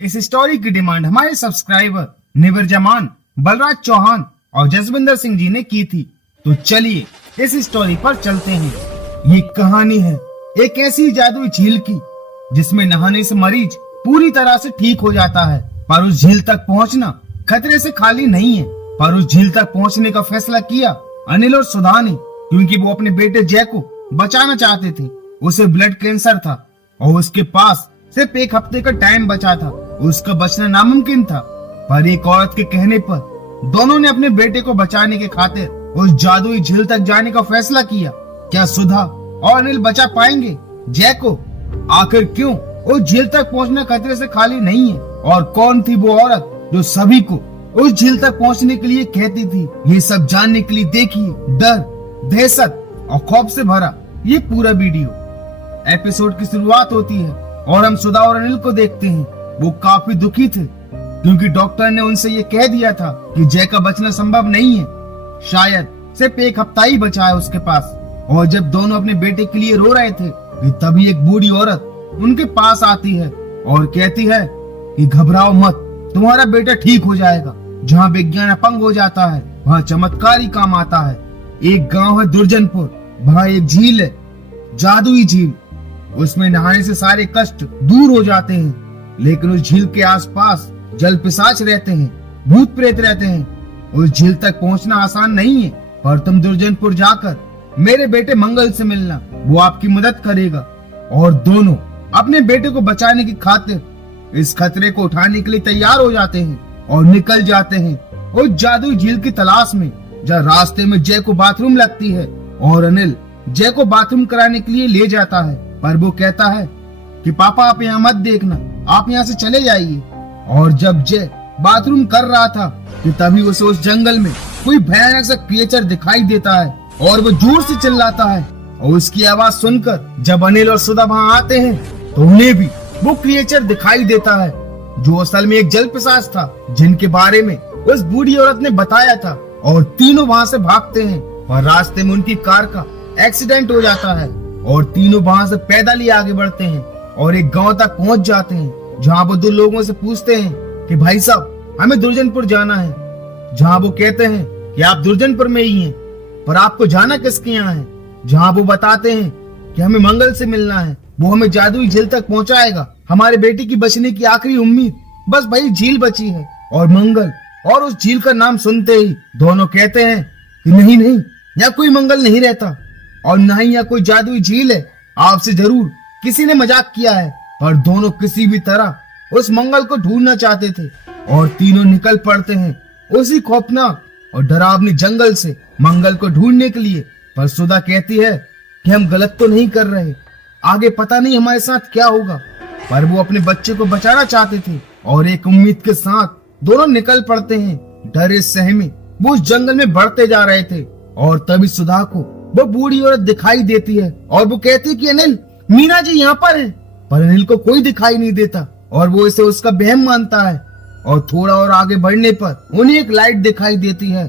इस स्टोरी की डिमांड हमारे सब्सक्राइबर निवर जमान, बलराज चौहान और जसविंदर सिंह जी ने की थी। तो चलिए इस स्टोरी पर चलते हैं। ये कहानी है एक ऐसी जादुई झील की जिसमें नहाने से मरीज पूरी तरह से ठीक हो जाता है, पर उस झील तक पहुंचना खतरे से खाली नहीं है। पर उस झील तक पहुंचने का फैसला किया अनिल और सुधा ने, क्योंकि वो अपने बेटे जय को बचाना चाहते थे। उसे ब्लड कैंसर था और उसके पास सिर्फ एक हफ्ते का टाइम बचा था। उसका बचना नामुमकिन था, पर एक औरत के कहने पर दोनों ने अपने बेटे को बचाने के खातिर उस जादुई झील तक जाने का फैसला किया। क्या सुधा और अनिल बचा पाएंगे जय को? आखिर क्यों उस झील तक पहुंचना खतरे से खाली नहीं है? और कौन थी वो औरत जो सभी को उस झील तक पहुंचने के लिए कहती थी? ये सब जानने के लिए देखिए डर, दहशत और खौफ से भरा ये पूरा वीडियो। एपिसोड की शुरुआत होती है और हम सुधा और अनिल को देखते हैं। वो काफी दुखी थे क्योंकि डॉक्टर ने उनसे ये कह दिया था कि जय का बचना संभव नहीं है। शायद सिर्फ एक हफ्ता ही बचा है उसके पास। और जब दोनों अपने बेटे के लिए रो रहे थे कि तभी एक बूढ़ी औरत उनके पास आती है और कहती है कि घबराओ मत, तुम्हारा बेटा ठीक हो जाएगा। जहाँ विज्ञान अपंग हो जाता है वहाँ चमत्कार ही काम आता है। एक गांव है दुर्जनपुर, वहाँ एक झील है, जादुई झील। उसमें नहाने से सारे कष्ट दूर हो जाते हैं। लेकिन उस झील के आसपास जल पिशाच रहते हैं, भूत प्रेत रहते हैं। उस झील तक पहुंचना आसान नहीं है, पर तुम दुर्जनपुर जाकर मेरे बेटे मंगल से मिलना, वो आपकी मदद करेगा। और दोनों अपने बेटे को बचाने की खातिर इस खतरे को उठाने के लिए तैयार हो जाते हैं और निकल जाते हैं उस जादुई झील की तलाश में। जब रास्ते में जय को बाथरूम लगती है और अनिल जय को बाथरूम कराने के लिए ले जाता है, पर वो कहता है कि पापा आप यहाँ मत देखना, आप यहाँ से चले जाइए। और जब जय बाथरूम कर रहा था कि तभी उसे उस जंगल में कोई भयानक सा क्रिएचर दिखाई देता है और वो जोर से चिल्लाता है। और उसकी आवाज सुनकर जब अनिल और सुधा वहाँ आते हैं तो उन्हें भी वो क्रिएचर दिखाई देता है जो असल में एक जल पिशाच था जिनके बारे में उस बूढ़ी औरत ने बताया था। और तीनों वहाँ से भागते हैं और रास्ते में उनकी कार का एक्सीडेंट हो जाता है और तीनों वहाँ से पैदल ही आगे बढ़ते हैं और एक गांव तक पहुँच जाते हैं, जहाँ वो दो लोगों से पूछते हैं कि भाई साहब हमें दुर्जनपुर जाना है। जहाँ वो कहते हैं कि आप दुर्जनपुर में ही हैं, पर आपको जाना किसके यहाँ है? जहाँ वो बताते हैं कि हमें मंगल से मिलना है, वो हमें जादुई झील तक पहुँचाएगा। हमारे बेटे की बचने की आखिरी उम्मीद बस वही झील बची है। और मंगल और उस झील का नाम सुनते ही दोनों कहते हैं कि नहीं नहीं, यहाँ कोई मंगल नहीं रहता और न ही यहाँ कोई जादुई झील है। आपसे जरूर किसी ने मजाक किया है। पर दोनों किसी भी तरह उस मंगल को ढूंढना चाहते थे और तीनों निकल पड़ते हैं उसी खौफनाक और डरावनी जंगल से मंगल को ढूंढने के लिए। पर सुधा कहती है कि हम गलत तो नहीं कर रहे, आगे पता नहीं हमारे साथ क्या होगा। पर वो अपने बच्चे को बचाना चाहते थे और एक उम्मीद के साथ दोनों निकल पड़ते हैं। डरे सहमे वो उस जंगल में बढ़ते जा रहे थे और तभी सुधा को वो बूढ़ी औरत दिखाई देती है और वो कहती है कि अनिल, मीना जी यहाँ पर है। पर अनिल को कोई दिखाई नहीं देता और वो इसे उसका वहम मानता है। और थोड़ा और आगे बढ़ने पर उन्हें एक लाइट दिखाई देती है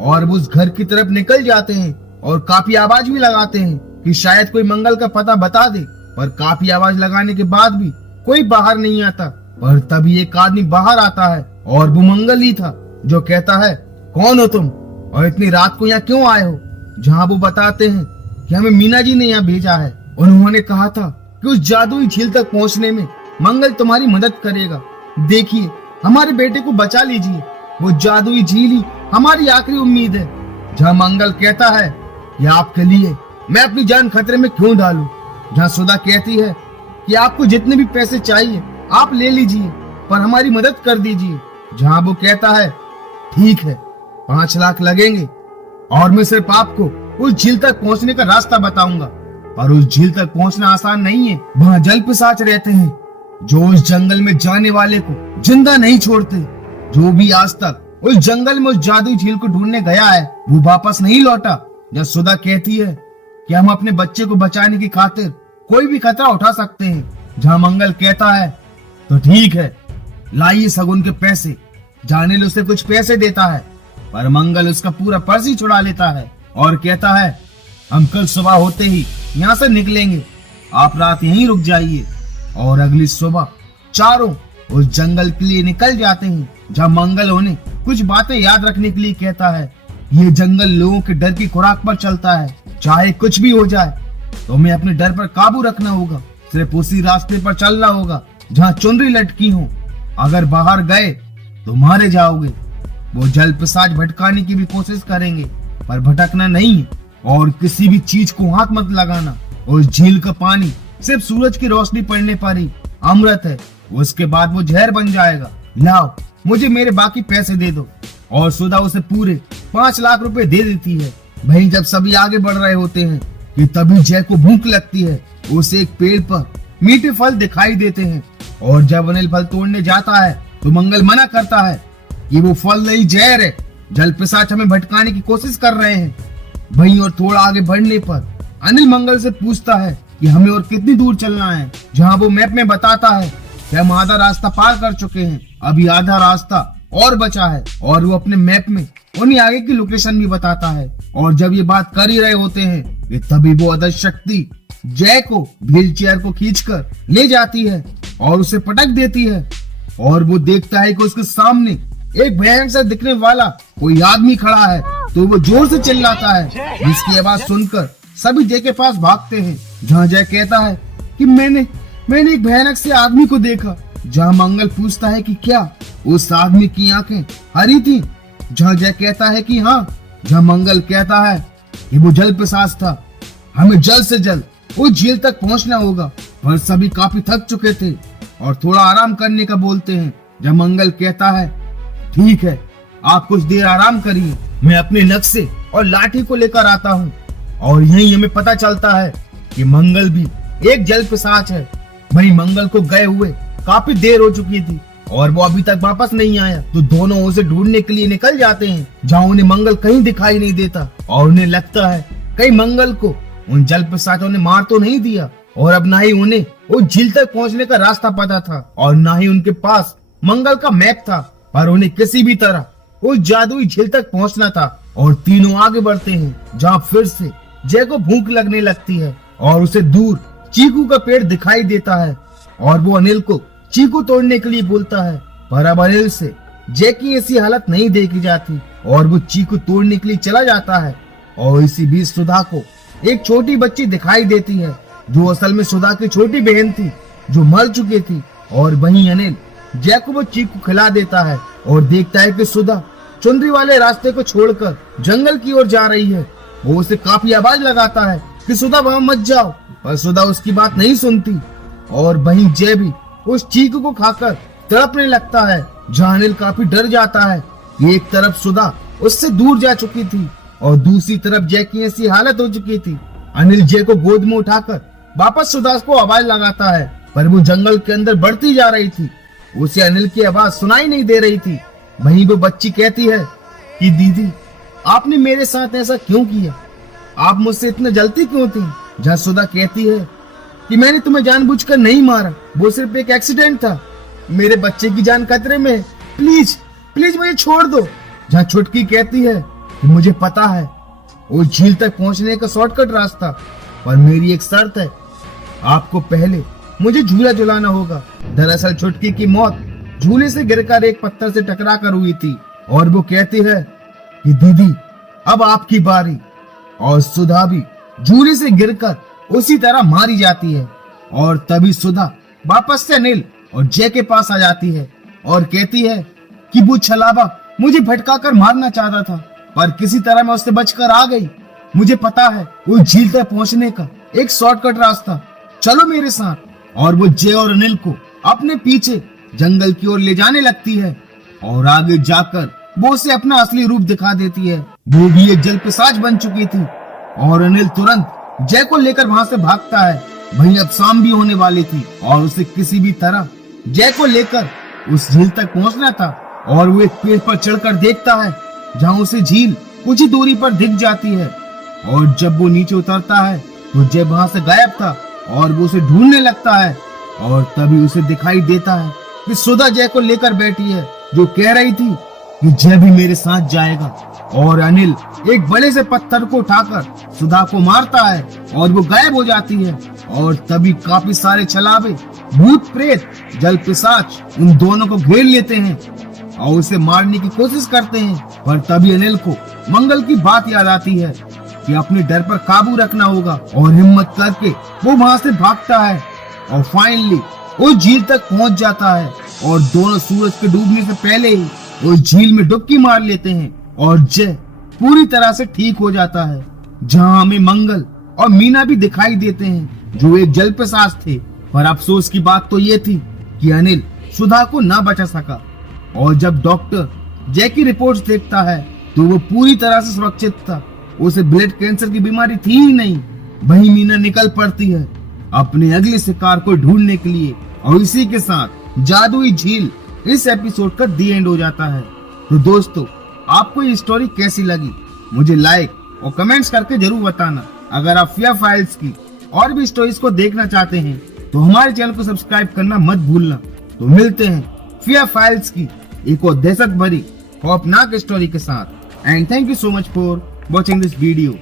और वो उस घर की तरफ निकल जाते हैं और काफी आवाज भी लगाते हैं कि शायद कोई मंगल का पता बता दे। पर काफी आवाज लगाने के बाद भी कोई बाहर नहीं आता। पर तभी एक आदमी बाहर आता है और वो मंगल ही था, जो कहता है कौन हो तुम और इतनी रात को यहाँ क्यों आए हो? जहाँ वो बताते हैं कि हमें मीना जी ने यहाँ भेजा है। उन्होंने कहा था कि उस जादुई झील तक पहुँचने में मंगल तुम्हारी मदद करेगा। देखिए हमारे बेटे को बचा लीजिए, वो जादुई झील ही हमारी आखिरी उम्मीद है। जहाँ मंगल कहता है कि आपके लिए मैं अपनी जान खतरे में क्यों डालूं। जहाँ सुधा कहती है कि आपको जितने भी पैसे चाहिए आप ले लीजिए, पर हमारी मदद कर दीजिए। जहाँ वो कहता है ठीक है, 5 लाख लगेंगे और मैं सिर्फ आपको उस झील तक पहुँचने का रास्ता बताऊंगा। पर उस झील तक पहुँचना आसान नहीं है, वहाँ जल पिशाच रहते हैं जो उस जंगल में जाने वाले को जिंदा नहीं छोड़ते। जो भी आज तक उस जंगल में उस जादुई झील को ढूंढने गया है वो वापस नहीं लौटा। जब सुधा कहती है कि हम अपने बच्चे को बचाने की खातिर कोई भी खतरा उठा सकते हैं, जहाँ मंगल कहता है तो ठीक है, लाइए सगुन के पैसे। जाने उसे कुछ पैसे देता है, पर मंगल उसका पूरा पर्स ही छुड़ा लेता है और कहता है हम कल सुबह होते ही यहाँ से निकलेंगे, आप रात यहीं रुक जाइए। और अगली सुबह चारों उस जंगल के लिए निकल जाते हैं, जहाँ मंगल उन्हें कुछ बातें याद रखने के लिए कहता है। ये जंगल लोगों के डर की खुराक पर चलता है। चाहे कुछ भी हो जाए तो हमें अपने डर पर काबू रखना होगा। सिर्फ उसी रास्ते पर चलना होगा जहाँ चुनरी लटकी हो। अगर बाहर गए तो मारे जाओगे। वो जल पिशाच भटकाने की भी कोशिश करेंगे, पर भटकना नहीं है। और किसी भी चीज को हाथ मत लगाना। उस झील का पानी सिर्फ सूरज की रोशनी पड़ने पर ही अमृत है। उसके बाद वो जहर बन जाएगा। लाओ, मुझे मेरे बाकी पैसे दे दो। और सुधा उसे पूरे 5 लाख रुपए दे देती है। वहीं जब सभी आगे बढ़ रहे होते हैं कि तभी जय को भूख लगती है। उसे एक पेड़ पर मीठे फल दिखाई देते हैं, और जब अनिल फल तोड़ने जाता है तो मंगल मना करता है कि वो फल नहीं, जहर है। जल पिशाच हमें भटकाने की कोशिश कर रहे हैं। वहीं और थोड़ा आगे बढ़ने पर अनिल मंगल से पूछता है कि हमें और कितनी दूर चलना है, जहाँ वो मैप में बताता है कि हम आधा रास्ता पार कर चुके हैं, अभी आधा रास्ता और बचा है। और वो अपने मैप में उन्हें आगे की लोकेशन भी बताता है। और जब ये बात कर ही रहे होते हैं कि तभी वो अदृश्य शक्ति जय को व्हील चेयर को खींचकर ले जाती है और उसे पटक देती है। और वो देखता है कि उसके सामने एक भयानक सा दिखने वाला कोई आदमी खड़ा है। तो वो जोर से चिल्लाता है, जिसकी आवाज सुनकर सभी जय के पास भागते हैं, जहाँ जय कहता है कि मैंने एक भयानक से आदमी को देखा। जहाँ मंगल पूछता है कि क्या उस आदमी की आंखें हरी थी, जहाँ जय कहता है कि हाँ। जहाँ मंगल कहता है कि वो जल पिशाच था, हमें जल्द से जल्द उस झील तक पहुंचना होगा। पर सभी काफी थक चुके थे और थोड़ा आराम करने का बोलते हैं। जब मंगल कहता है ठीक है, आप कुछ देर आराम करिए, मैं अपने नक्शे और लाठी को लेकर आता हूँ। और यही हमें पता चलता है कि मंगल भी एक जल पिशाच है। वही मंगल को गए हुए काफी देर हो चुकी थी और वो अभी तक वापस नहीं आया। तो दोनों उसे ढूंढने के लिए निकल जाते हैं, जहाँ उन्हें मंगल कहीं दिखाई नहीं देता। और उन्हें लगता है कहीं मंगल को उन जल पिशाचों ने मार तो नहीं दिया। और अब ना ही उन्हें उस झील तक पहुंचने का रास्ता पता था और ना ही उनके पास मंगल का मैप था, पर उन्हें किसी भी तरह उस जादुई झील तक पहुंचना था। और तीनों आगे बढ़ते हैं, जहाँ फिर से जय को भूख लगने लगती है और उसे दूर चीकू का पेड़ दिखाई देता है। और वो अनिल को चीकू तोड़ने के लिए बोलता है, पर अब अनिल से जय की ऐसी हालत नहीं देखी जाती और वो चीकू तोड़ने के लिए चला जाता है। और इसी बीच सुधा को एक छोटी बच्ची दिखाई देती है, जो असल में सुधा की छोटी बहन थी, जो मर चुकी थी। और वहीं अनिल जय को वो चीकू खिला देता है और देखता है कि सुधा चुनरी वाले रास्ते को छोड़कर जंगल की ओर जा रही है। वो उसे काफी आवाज लगाता है कि सुधा वहां मत जाओ, पर सुधा उसकी बात नहीं सुनती। और वहीं जय भी उस चीकू को खाकर तड़पने लगता है, जहाँ अनिल काफी डर जाता है। एक तरफ सुधा उससे दूर जा चुकी थी और दूसरी तरफ जय की ऐसी हालत हो चुकी थी। अनिल जय को गोद में उठाकर वापस सुधा को आवाज लगाता है, पर वो जंगल के अंदर बढ़ती जा रही थी। उसे अनिल की आवाज सुनाई नहीं दे रही थी। वहीं वो बच्ची कहती है कि दीदी, आपने मेरे साथ ऐसा क्यों किया? आप मुझसे इतना जलती क्यों थी? जहाँ सुधा कहती है कि मैंने तुम्हें जानबूझकर नहीं मारा, वो सिर्फ एक एक्सीडेंट था। मेरे बच्चे की जान खतरे में है, प्लीज प्लीज मुझे छोड़ दो। जहाँ छुटकी कहती है कि मुझे पता है उस झील तक पहुंचने का शॉर्टकट रास्ता, पर मेरी एक शर्त है, आपको पहले मुझे झूला झुलाना होगा। दरअसल छुटकी की मौत झूले से गिरकर एक पत्थर से टकरा कर हुई थी। और वो कहती है कि दीदी, अब आपकी बारी। और सुधा भी झूले से गिरकर उसी तरह मारी जाती है। और तभी सुधा वापस से अनिल और जय के पास आ जाती है और कहती है कि वो छलावा मुझे भटकाकर मारना चाहता था, पर किसी तरह मैं उससे बचकर आ गई। मुझे पता है उस झील तक पहुंचने का एक शॉर्टकट रास्ता, चलो मेरे साथ। और वो जय और अनिल को अपने पीछे जंगल की ओर ले जाने लगती है और आगे जाकर वो उसे अपना असली रूप दिखा देती है। वो भी एक जल पिशाच बन चुकी थी। और अनिल तुरंत जय को लेकर वहां से भागता है। वहीं अब शाम भी होने वाली थी और उसे किसी भी तरह जय को लेकर उस झील तक पहुंचना था। और वो एक पेड़ पर चढ़कर देखता है, जहाँ उसे झील कुछ ही दूरी पर दिख जाती है। और जब वो नीचे उतरता है तो जय वहां से गायब था और वो उसे ढूंढने लगता है। और तभी उसे दिखाई देता है कि सुधा जय को लेकर बैठी है, जो कह रही थी कि जय भी मेरे साथ जाएगा। और अनिल एक बड़े से पत्थर को उठाकर सुधा को मारता है और वो गायब हो जाती है। और तभी काफी सारे छलावे भूत प्रेत जल पिशाच उन दोनों को घेर लेते हैं और उसे मारने की कोशिश करते हैं। पर तभी अनिल को मंगल की बात याद आती है कि अपने डर पर काबू रखना होगा और हिम्मत करके वो वहां से भागता है और फाइनली उस झील तक पहुंच जाता है और दोनों सूरज के डूबने से पहले ही उस झील में डुबकी मार लेते हैं और जय पूरी तरह से ठीक हो जाता है। जहां हमें मंगल और मीना भी दिखाई देते हैं जो एक जल पिशाच थे। पर अफसोस की बात तो ये थी कि अनिल सुधा को ना बचा सका और जब डॉक्टर जय की रिपोर्ट्स देखता है तो वो पूरी तरह से सुरक्षित था। उसे ब्लड कैंसर की बीमारी थी ही नहीं। वहीं मीना निकल पड़ती है अपने अगले शिकार को ढूंढने के लिए और इसी के साथ जादुई झील इस एपिसोड का दी एंड हो जाता है। तो दोस्तों, आपको ये स्टोरी कैसी लगी मुझे लाइक और कमेंट्स करके जरूर बताना। अगर आप फियर फाइल्स की और भी स्टोरीज को देखना चाहते हैं तो हमारे चैनल को सब्सक्राइब करना मत भूलना। तो मिलते हैं फियर फाइल्स की एक और दहशत भरी खौफनाक स्टोरी के साथ। And thank you so much for watching this video.